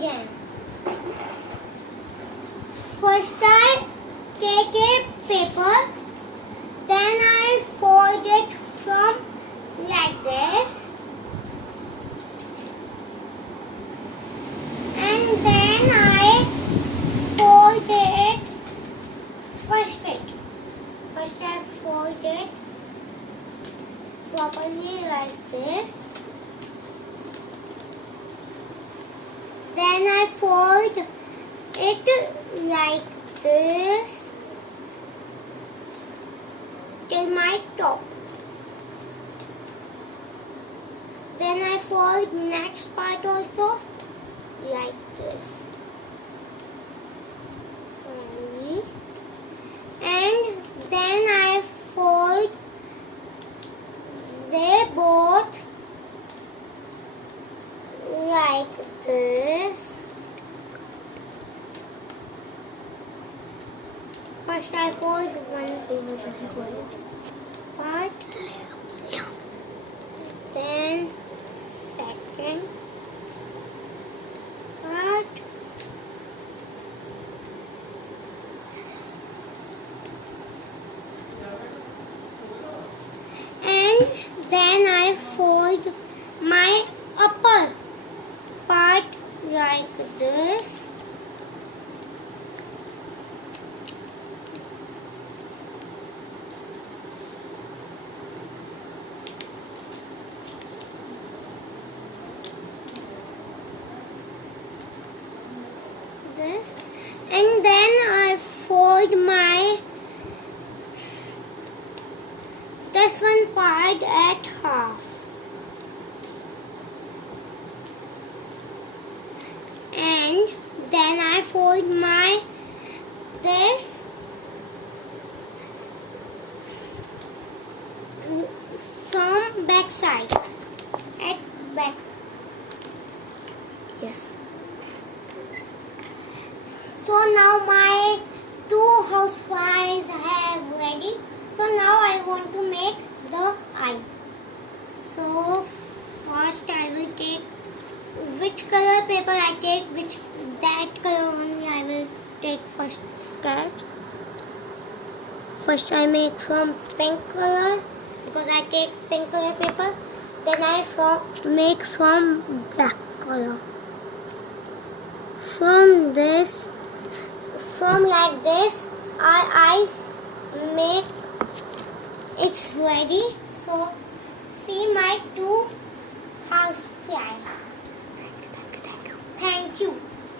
begin. First I take a paper, then I fold it from like this, and then I fold it first I fold it properly like this. Then I fold it like this till my top. Then I fold next part also like this. And then I fold they both like this. First I fold one part, then second part, and then I fold my upper part like this. And then I fold this one part at half, and then I fold this from back side at back. Yes. So now my 2 houseflies have ready. So now I want to make the eyes. So first I will take which color paper I take, that color only I will take first sketch. First I make from pink color because I take pink color paper. Then I make from black color. From like this, our eyes make it's ready. So see my 2